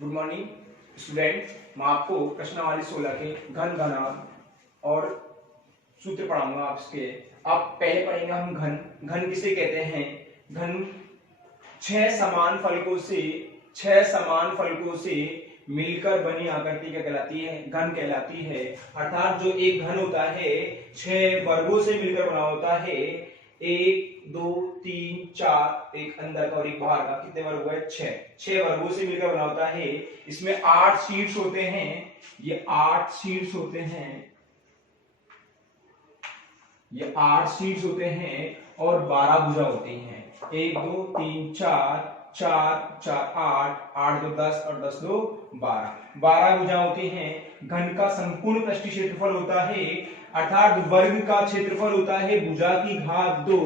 Good morning student. मैं आपको प्रश्नावली 16 के घन घनाभ और सूत्र पढ़ाऊंगा आपके। आप पहले पढ़ेंगे हम घन। घन किसे कहते हैं? घन छह समान फलकों से मिलकर बनी आकृति क्या कहलाती है? घन कहलाती है। अर्थात जो एक घन होता है 6 वर्गों से मिलकर बना होता है। 1 2 3 4, एक अंदर का और एक बाहर का। कितने वर्ग हुए? 6 वर्गों से मिलकर बना होता है। इसमें 8 शीट्स होते हैं। ये 8 शीट्स होते हैं। ये 8 शीट्स होते हैं और 12 भुजा होती हैं। 1 2 3 4 4 4 8 8 2 10 और 10 2 12 भुजा होती हैं। घन का संपूर्ण पृष्ठीय क्षेत्रफल होता है, अर्थात वर्ग का क्षेत्रफल होता है भुजा की घात 2।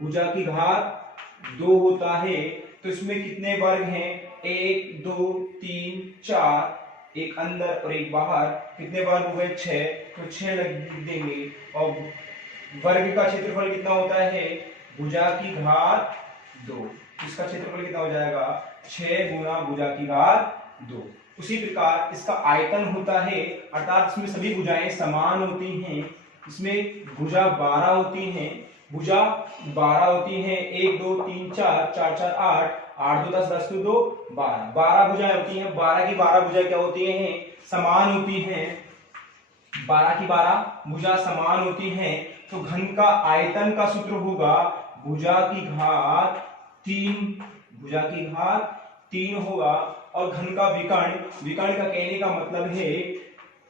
भुजा की घात 2 होता है। तो इसमें कितने वर्ग हैं? 1 2 3 4, एक अंदर और एक बाहर। कितने वर्ग हुए? 6। तो 6 लिख देंगे। और वर्ग का क्षेत्रफल कितना होता है? भुजा की घात 2। इसका क्षेत्रफल कितना हो जाएगा? 6 गुना भुजा की घात 2। उसी प्रकार इसका आयतन होता है, अर्थात इसमें सभी भुजाएं समान होती हैं। इसमें भुजा 12 होती हैं। भुजा 12 होती हैं। 1 2 3 4 4 4 8 8 2 10 10 2 2 12 12 भुजाएं होती हैं। 12 की 12 भुजा क्या होती हैं? समान होती हैं। 12 की 12 भुजा समान होती हैं। तो घन का आयतन का सूत्र होगा भुजा की घात 3। भुजा की घात 3 होगा। और घन का विकर्ण का कहने का मतलब है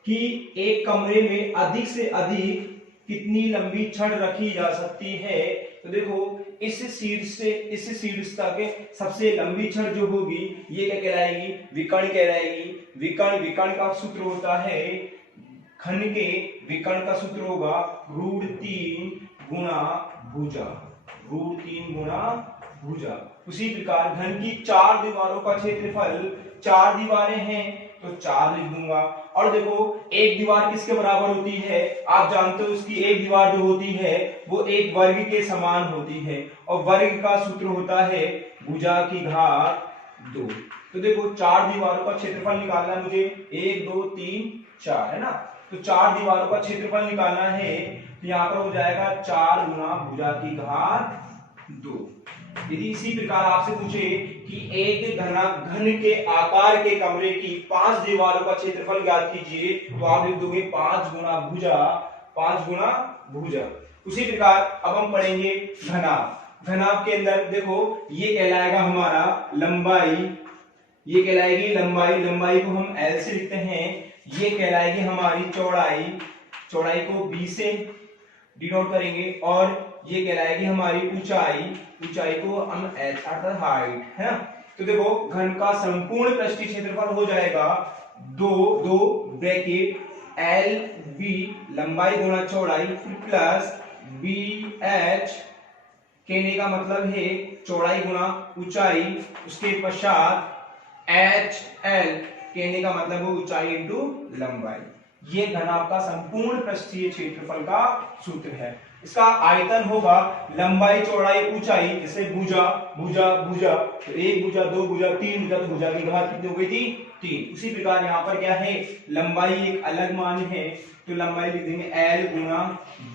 कि एक कमरे में अधिक से अधिक कितनी लंबी छड़ रखी जा सकती है। तो देखो, इस शीर्ष तक सबसे लंबी छड़ जो होगी ये क्या कहलाएगी? विकर्ण कहलाएगी। विकर्ण का सूत्र होता है, घन के विकर्ण का सूत्र होगा √3 गुणा भुजा। √3 गुणा भुजा। उसी प्रकार घन की 4 दीवारों का क्षेत्रफल, 4 दीवारें हैं तो 4 लिख दूंगा। और देखो, एक दीवार किसके बराबर होती है? आप जानते हो उसकी एक दीवार जो होती है वो एक वर्ग के समान होती है। और वर्ग का सूत्र होता है भुजा की घात 2। तो देखो, 4 दीवारों का क्षेत्रफल निकालना है मुझे। 1 2 3 4 है ना। तो 4 दीवारों का क्षेत्रफल निकालना है। तो यहां पर हो जाएगा 4 गुना भुजा की घात 2। यदि इसी प्रकार आपसे पूछे कि एक घन के आकार के कमरे की 5 दीवारों का क्षेत्रफल ज्ञात कीजिए, तो आप लिख दोगे 5 गुना भुजा। 5 गुना भुजा। उसी प्रकार अब हम पढ़ेंगे घनाभ। घनाभ के अंदर देखो, ये कहलाएगा हमारा लंबाई। ये कहलाएगी लंबाई। लंबाई को हम L से लिखते हैं। ये कहलाएगी हमारी चौड़ाई। चौड़ाई को B से डिनोट करेंगे। और ये कहलाएगी हमारी ऊंचाई। ऊंचाई को हम H अर्थात हाइट, है ना। तो देखो, घन का संपूर्ण पृष्ठीय क्षेत्रफल हो जाएगा 2 ब्रैकेट LB लंबाई गुणा चौड़ाई प्लस BH कहने का मतलब है चौड़ाई गुणा ऊंचाई। उसके पश्चात HL कहने का मतलब है ऊंचाई इंटू लंबाई। ये घनाभ का संपूर्ण पृष्ठीय क्षेत्रफल का सूत्र है। इसका आयतन होगा लंबाई चौड़ाई ऊंचाई, जैसे भुजा भुजा भुजा, तो 1 भुजा 2 भुजा 3 भुजा, तो भुजा की घात कितनी हो गई थी? 3। उसी प्रकार यहाँ पर क्या है? लंबाई एक अलग मान है, तो लंबाई लिख देंगे L गुना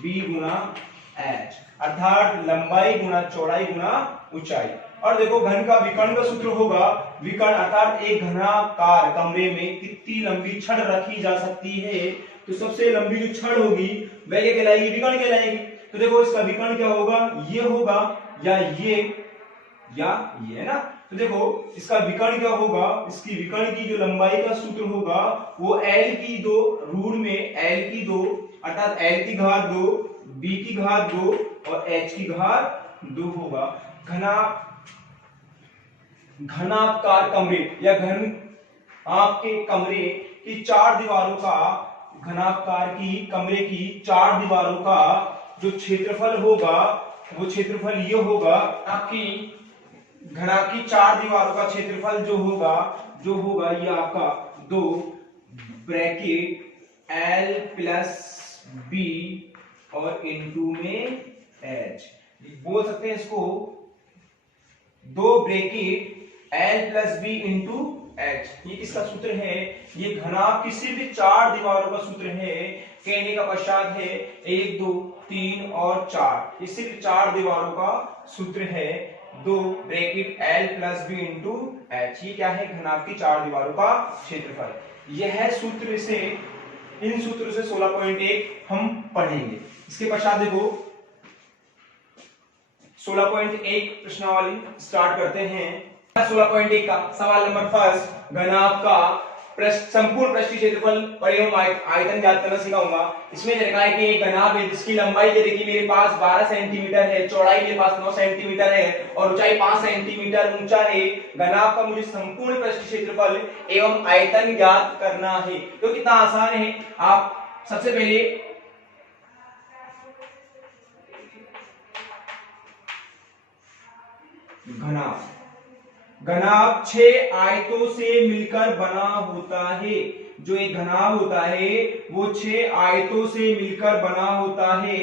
B गुना H, अर्थात लंबाई गुना चौड़ाई गुना ऊंचाई। और देखो, घन का विकर्ण का सूत्र होगा विकर्ण, अर्थात एक घनाकार कमरे में कितनी लंबी छड़ रखी जा सकती है। तो सबसे लंबी जो छड़ होगी वह क्या कहलाएगी? विकर्ण कहलाएगी। तो देखो, इसका विकर्ण क्या होगा? ये होगा या ये है ना। तो देखो, इसका विकर्ण क्या होगा? इसकी विकर्ण की जो लंबाई का सूत्र होगा वो L की 2 रूट में L की 2 अर्थात L की घात 2, B की घात 2 और H की घात 2 होगा। घनाकार कमरे या घन आपके कमरे की 4 दीवारों का, घनाकार की कमरे की 4 दीवारों का जो क्षेत्रफल होगा वो क्षेत्रफल ये होगा। आपकी घना की 4 दीवारों का क्षेत्रफल जो होगा ये आपका 2 ब्रैकेट L प्लस B और इनटू में H बोल सकते हैं इसको। 2 bracket L plus B into H. ये किसका सूत्र है? ये घनाभ की सिर्फ 4 दीवारों का सूत्र है। कहने का पश्चात है 1 2 3 और 4, ये सिर्फ 4 दीवारों का सूत्र है। 2 bracket L plus B into H. ये क्या है? घनाभ की 4 दीवारों का क्षेत्रफल। यह सूत्र से, इन सूत्रों से 16.1 हम पढ़ेंगे। इसके पश्चात देखो 16.1 प्रश्नावली स्टार्ट करते हैं। 16.1 का सवाल नंबर फर्स्ट, घनाभ का संपूर्ण पृष्ठीय क्षेत्रफल और एवं आयतन ज्ञात करना सिखाऊंगा। इसमें देखा है कि एक घनाभ है जिसकी लंबाई दे रखी मेरे पास 12 सेंटीमीटर है, चौड़ाई मेरे पास 9 सेंटीमीटर है और ऊंचाई 5 सेंटीमीटर ऊंचा है। घनाभ का मुझे संपूर्ण पृष्ठीय क्षेत्रफल एवं आयतन ज्ञात करना है। तो कितना आसान है। आप सबसे पहले घनाभ 6 आयतों से मिलकर बना होता है। जो एक घनाभ होता है वो 6 आयतों से मिलकर बना होता है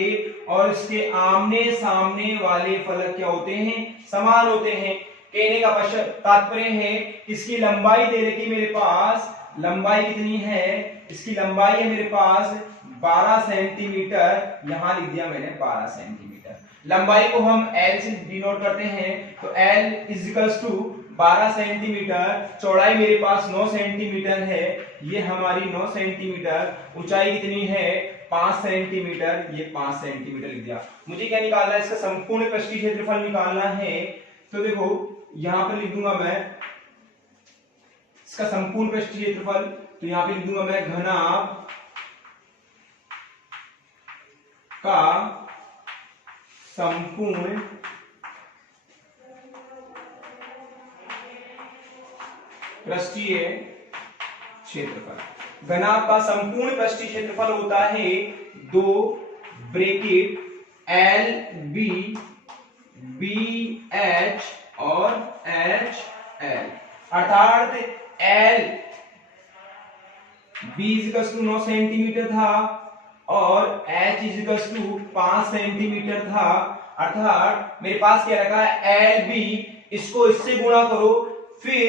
और इसके आमने सामने वाले फलक क्या होते हैं? समान होते हैं। कहने का तात्पर्य है इसकी लंबाई दे रखी मेरे पास, लंबाई कितनी है? इसकी लंबाई है मेरे पास 12 सेंटीमीटर, यहां लिख दिया मैंने 12 सेंटीमीटर। लंबाई को हम L से डिनोट करते हैं, तो L इजिकल्स टू 12 सेंटीमीटर, चौड़ाई मेरे पास 9 सेंटीमीटर है, ये हमारी 9 सेंटीमीटर, ऊंचाई कितनी है? 5 सेंटीमीटर, ये 5 सेंटीमीटर लिख दिया। मुझे क्या निकालना है? इसका संपूर्ण पृष्ठीय क्षेत्रफल निकालना है। तो देखो यहां पर लिख दूंगा मैं इसका संपूर्ण पृष्ठीय क्षेत्रफल, तो यहां पे लिख दूंगा मैं घनाभ का संपूर्ण पृष्ठीय क्षेत्रफल। घनाभ का संपूर्ण पृष्ठीय क्षेत्रफल होता है 2 bracket L B B H और H L, अर्थात L B equals to 9 centimetre था और H इजिकल्स टू 5 सेंटीमीटर था। अर्थात मेरे पास क्या रखा है? L B, इसको इससे गुणा करो, फिर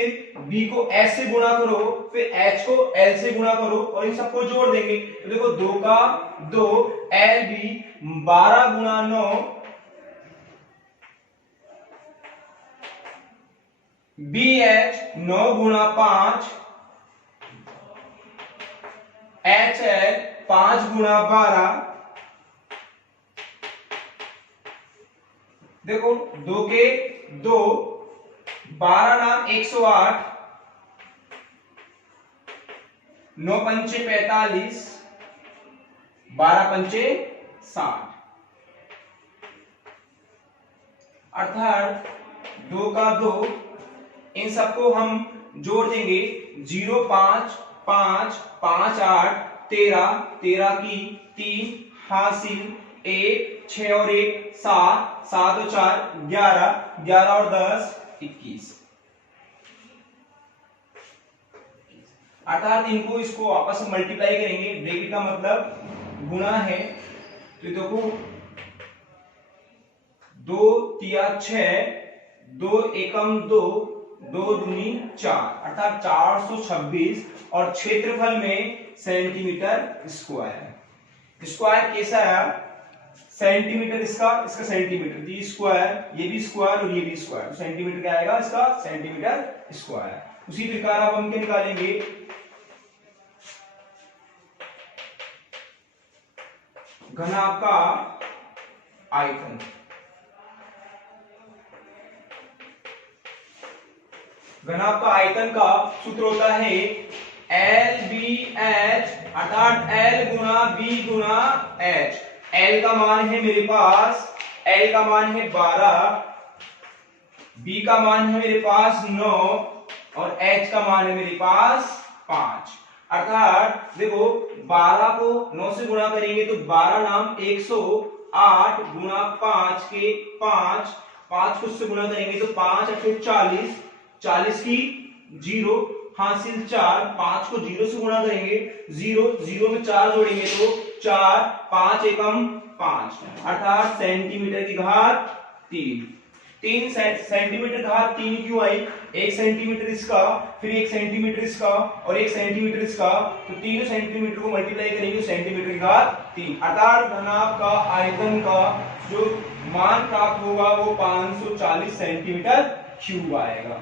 B को S से गुणा करो, फिर H को L से गुणा करो और इन सबको जोड़ देंगे। तो देखो 2 का 2, L B 12 गुणा 9, BH 9 गुणा 5, HL 5 गुणा 12। देखो 2 के 2, 12 नाम 108, 9 पंचे 45, 12 पंचे 60, अर्थात 2 का 2, इन सबको हम जोड़ देंगे। 0 5 5 5 8 13, 13 की 3 हासिल 1, 6 और 1 7, 7 और 4 11, 11 और 10 21। अर्थात इनको इसको आपस में मल्टीप्लाई करेंगे। ब्रैकेट का मतलब गुणा है, तो देखो 2 तिया 6, 2 एकम 2, 2 दूनी 4, अर्थात 426 और क्षेत्रफल में सेंटीमीटर स्क्वायर। स्क्वायर कैसा है? सेंटीमीटर इसका सेंटीमीटर, दी स्क्वायर, ये भी स्क्वायर और ये भी स्क्वायर, तो सेंटीमीटर क्या आएगा? इसका सेंटीमीटर स्क्वायर। उसी प्रकार अब हम क्या निकालेंगे? घनाभ का आयतन। घनाभ का आयतन का सूत्र होता है LBH, अर्थात L गुणा B गुणा H। L का मान है मेरे पास, L का मान है 12, B का मान है मेरे पास 9 और H का मान है मेरे पास 5। अर्थात देखो 12 को 9 से गुणा करेंगे तो 12 नाम 108 गुणा 5 के 5, 5 को उससे गुणा करेंगे तो 5 8 40, 40 की 0 हासिल 4, 5 को 0 से गुणा करेंगे 0, 0 में 4 जोड़ेंगे तो 4, 5 एकम 5, अर्थात सेंटीमीटर की घात 3। 3 सेंटीमीटर कहा, 3 क्यों आई, 1 सेंटीमीटर इसका, फिर 1 सेंटीमीटर इसका और 1 सेंटीमीटर इसका, तो तीनों सेंटीमीटर को मल्टीप्लाई करेंगे सेंटीमीटर के घात 3, अर्थात घनाभ का आयतन का जो मान प्राप्त होगा वो 540 सेंटीमीटर क्यूब आएगा।